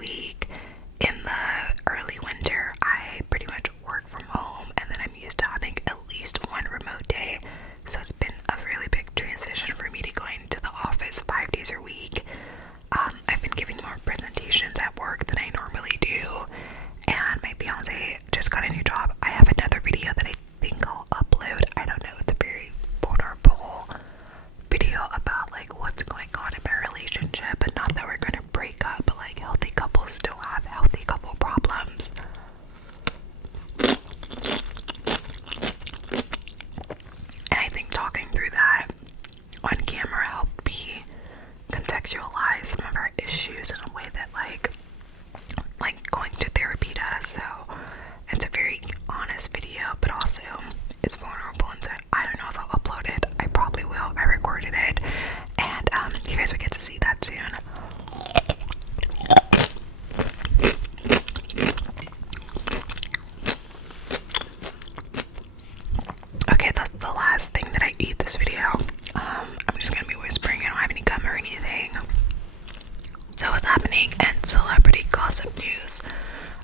week. In the early winter, I pretty much work from home, and then I'm used to having at least one remote day. So it's been a really big transition for me to going to the office 5 days a week. I've been giving more presentations at work than I normally do, and my Beyoncé just got a new job. I have another video that I think I'll upload. I don't know, it's a very vulnerable video about like what's going on in my relationship, but not that we're gonna break up, but like healthy couples still have healthy couple problems. And I think talking through that on camera helped me contextualize some of our issues in a way that like going to therapy does. So it's a very honest video, but also it's vulnerable, and so I don't know if I'll upload it. I probably will. I recorded it, and you guys will get to see that soon. Okay, that's the last thing that I eat this video. I'm just gonna be whispering. I don't have any gum or anything. So what's happening in celebrity gossip news?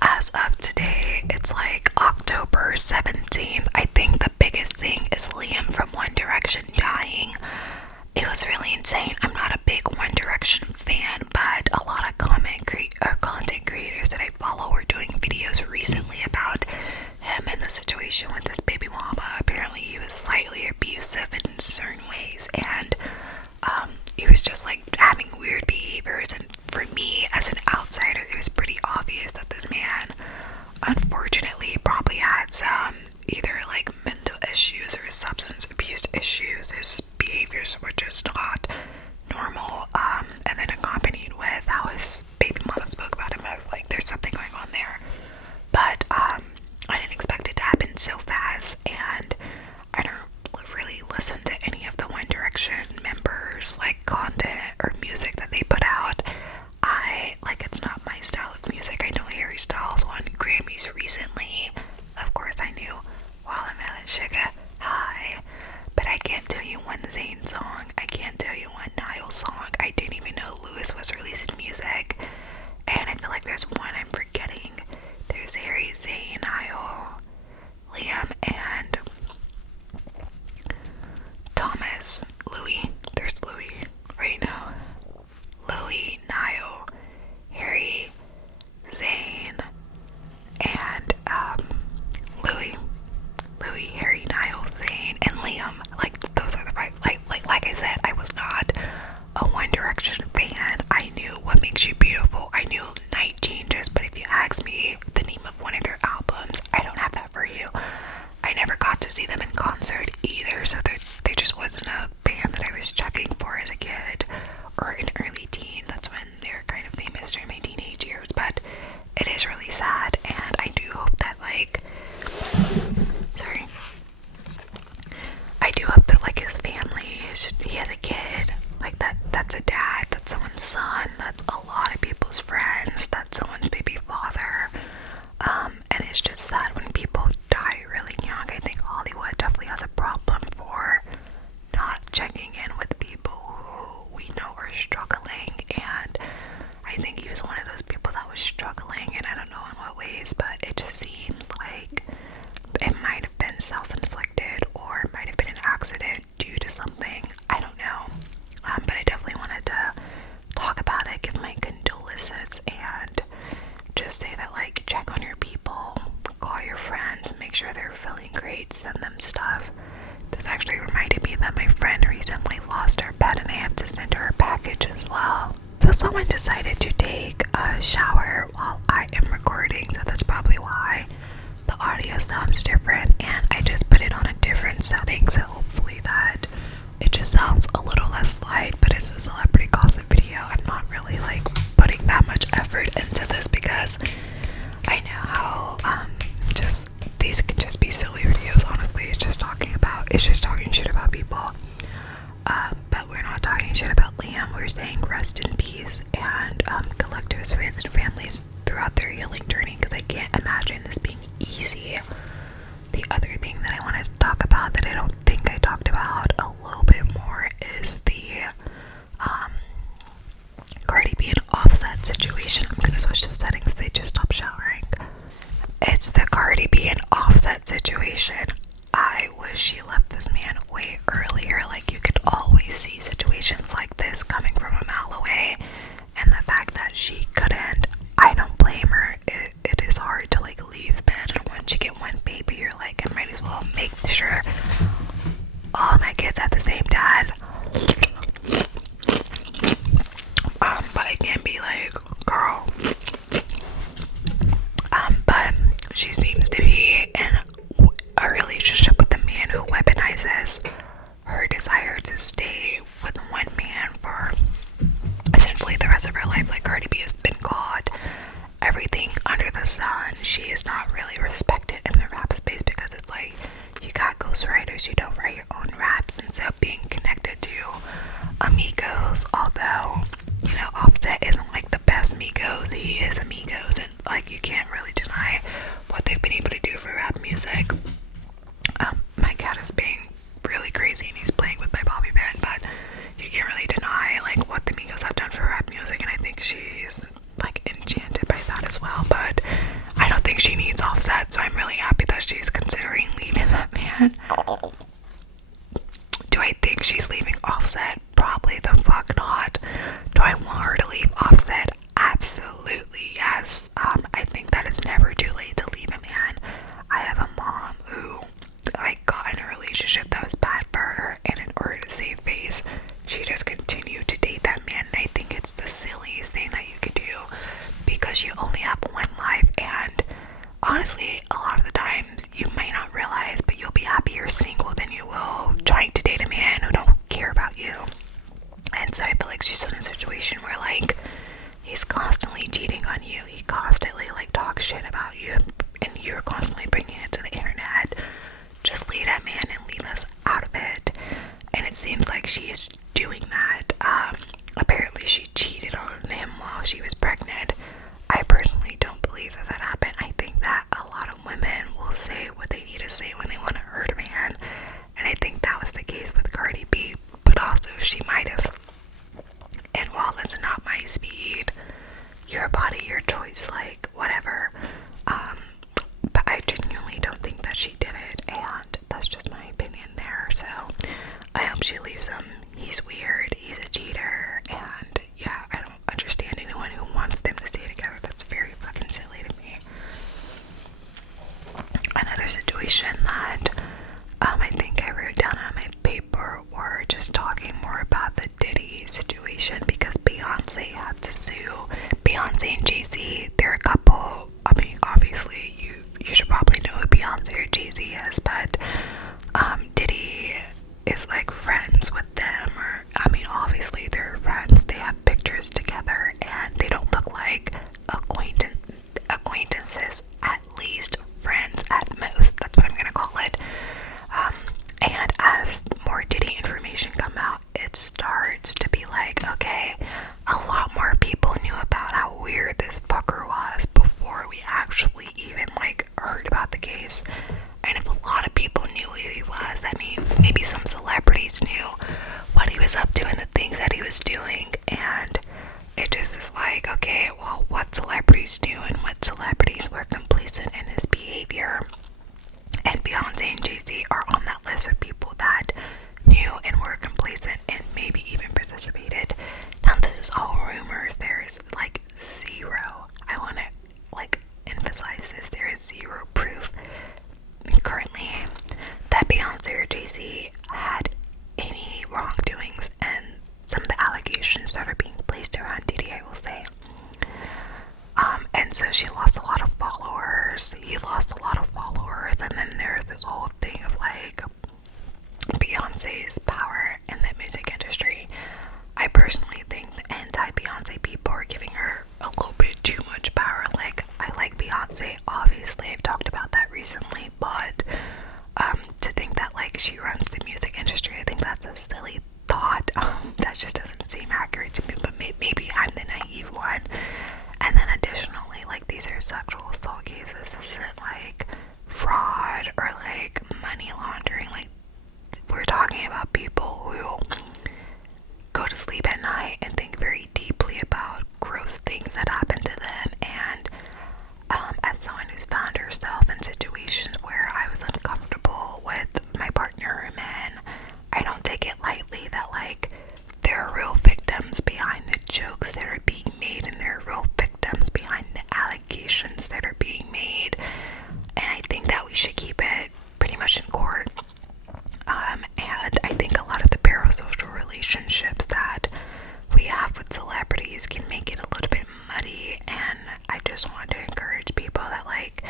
As of today, it's like October 17th. I think the biggest thing is Liam from One Direction dying. It was really insane. I'm not a big One Direction fan, but a lot of content creators that I follow were doing videos recently about him and the situation with his baby mama. Apparently he was slightly abusive in certain ways, and he was just like having weird behaviors. And for me as an outsider, it was pretty obvious that this man unfortunately probably had some either like mental issues or substance abuse issues. His behaviors were just not normal, and then accompanied with how his baby mama spoke about him. I was like, there's something going on there. But I didn't expect it to happen so fast, and I don't really listen to any of the One Direction members like content or music that they put out. It's not my style of music. I know Harry Styles won Grammys recently. Of course I knew Watermelon Sugar High, but I can't tell you one Zayn song. I can't tell you one Niall song. I didn't even know Lewis was releasing music, and I feel like there's one I'm forgetting. There's Harry, Zayn, Niall, Liam, and Thomas, Louis. There's Louis right now. Louis, Niall, Harry, Zayn, and Louis, Harry, Niall, Zayn, and Liam. Like those are the five. Like I said, I was not a One Direction fan. I knew What Makes You Beautiful. I knew Night Changes, but if you ask me the name of one of their albums, I don't have that for you. I never got to see them in concert either, so they just wasn't a band that I was checking for as a kid or an early teen. That's when they were kind of famous during my teenage years. But it is really sad, and I do hope that his family, he has a kid, like that's a dad, that's someone's son, that's a lot of people's friends, that's someone's baby father, and it's just sad when people die really young. I think Hollywood definitely has a problem for not checking in with people who we know are struggling, and I think he was one of those people that was struggling, and I don't know in what ways, but it just seems like it might have been self-inflicted, or it might have been an accident due to something. I don't know, but I definitely wanted to talk about it, give my condolences, and just say that check on your people, call your friends, make sure they're feeling great, send them stuff. This actually reminded me that my friend recently lost her pet, and I have to send her a package as well. So someone decided to take a shower while I am recording, so that's probably why the audio sounds different, and I just put it on a different setting, so hopefully that it just sounds a little less light. But it's a celebrity gossip video. I'm not really putting that much effort into this because I know how just these can just be silly videos. Honestly, it's just talking shit about people. But we're not talking shit about Liam. We're saying rest in peace, and good luck to his friends and families throughout their healing journey, because I can't imagine this being easy. The other thing that I wanted to talk about that I don't think I talked about a little bit more is the Cardi B and Offset situation. situation. I'm gonna switch the settings. They just stopped showering. It's the Cardi B and Offset situation. I wish she left this man way earlier. Like, you could always see situations like this coming from a mile away, and the fact that she couldn't, I don't blame her. It is hard to like leave bed, and once you get one baby, you're like, I might as well make sure all of my kids have the same dad. But it can be like, girl. But she seems to be in a relationship with a man who weaponizes her desire to stay with one man for essentially the rest of her life. Like, Cardi B has been called everything under the sun. She is not really respected in the rap space because it's like, you got ghostwriters, you don't write your own raps. And so being connected to amigos, although, you know, Offset isn't like the best Migos, he is amigos, and like, you can't really deny what they've been able to do for rap music. My cat is being really crazy and he's playing with my bobby pin, but you can't really deny like what the Migos have done for rap music, and I think she's like enchanted by that as well. But I don't think she needs Offset, so I'm really happy that she's considering leaving that man. Do I think she's leaving Offset? Probably the fuck not. Do I want her to leave Offset? Absolutely yes. I think that it's never too late to leave a man. I have a mom who like got in a relationship that was bad for her, and in order to save face, she just continued to date that man. And I think it's the silliest thing that you could do, because you only have one life, and honestly, a lot of the times you might not realize, but you'll be happier single than you will trying to date a man who don't care about you. And so I feel like she's in a situation where like, he's constantly cheating on you, he constantly like talks shit about you, and you're constantly bringing it to the internet. Just leave that man and leave us out of it. And it seems like she is doing that. Apparently she cheated on him while she was pregnant. I personally don't believe that that happened. I think that a lot of women will say what they need to say when they want to hurt a man, and I think that was the case with Cardi B, but also she might have. And while that's not my speed, your body, your choice, like whatever, but I genuinely don't think that she did it, and that's just my opinion there. So I hope she leaves him. He's weird, he's a cheater, and yeah, I don't understand anyone who wants them to stay together. That's very fucking silly to me. Another situation that I think I wrote down on my paper were just talking more about the Diddy situation, because Beyonce had to sue. Beyonce and Jay-Z, they're a couple. I mean, obviously you should probably know who Beyonce or Jay-Z is, but Diddy is like friends with them, or I mean, obviously they're friends. They have pictures together, and they don't look like acquaintances, at least friends at most. That's what I'm gonna call it. And as more Diddy information come out, it starts to be like, okay, a lot more people knew about how weird this fucker was before we actually even like heard about the case. And if a lot of people knew who he was, that means maybe some celebrities knew what he was up to and the things that he was doing. And it just is like, okay, well, what celebrities knew and what celebrities were complacent in his behavior. And Beyonce and Jay-Z are on that list of people that knew and were complacent and maybe even participated. Now, this is all rumors. There is like zero, I want to like emphasize this, there is zero proof currently that Beyonce or Jay-Z had any wrongdoings, and some of the allegations that are being placed around Diddy, I will say. And so she lost a lot of followers, he lost a lot of followers, and then there's this whole thing of like Beyonce's power in the music industry. I personally think the anti-Beyonce people are giving her a little bit too much power. Like, I like Beyonce, obviously, I've talked about that recently, but to think that like she runs the music industry, I think that's a silly thought. That just doesn't seem accurate to me, but maybe I'm the naive one. And then additionally, like, these are sexual assault cases. This isn't like fraud or like money laundering. Like, we're talking about people who go to sleep at night and think very deeply about gross things that happen just want to encourage people that, like,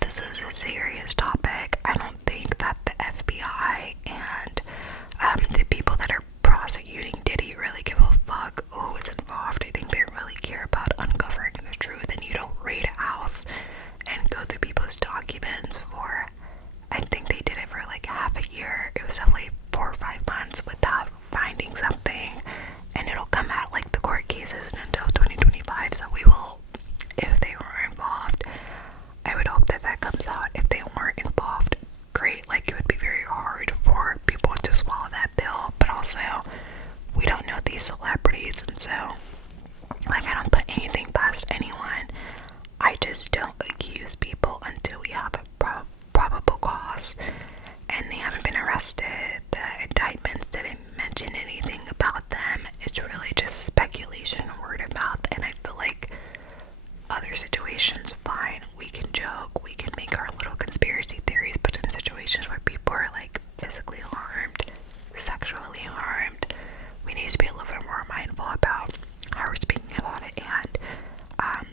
this is a serious topic. I don't think that the FBI and the people that are prosecuting Diddy really give a fuck who is involved. I think they really care about uncovering the truth, and you don't raid a house and go through people's documents for, I think they did it for like half a year. It was definitely 4 or 5 months without finding something, and it'll come out, like, the court case isn't until 2025, so we will, if they were involved, I would hope that that comes out. If they weren't involved, great. Like, it would be very hard for people to swallow that pill, but also we don't know these celebrities, and so, like, I don't put anything past anyone. I just don't accuse people until we have a probable cause, and they haven't been arrested. The indictments didn't mention anything about them. It's really just speculation, word of mouth, and I feel like other situations, fine, we can joke, we can make our little conspiracy theories, but in situations where people are, like, physically harmed, sexually harmed, we need to be a little bit more mindful about how we're speaking about it. And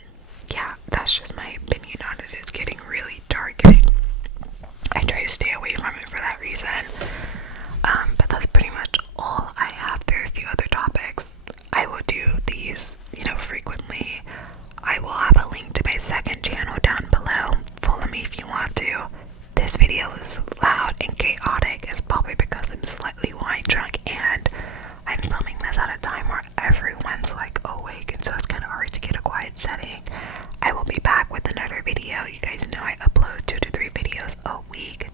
yeah, that's just my opinion on it. It's getting really dark, and I try to stay away from it for that reason. But that's pretty much all I have. There are a few other topics. I will do these, frequently. I will have a link to my second channel down below. Follow me if you want to. This video is loud and chaotic. It's probably because I'm slightly wine drunk, and I'm filming this at a time where everyone's, like, awake, and so it's kind of hard to get a quiet setting. I will be back with another video. You guys know I upload 2 to 3 videos a week,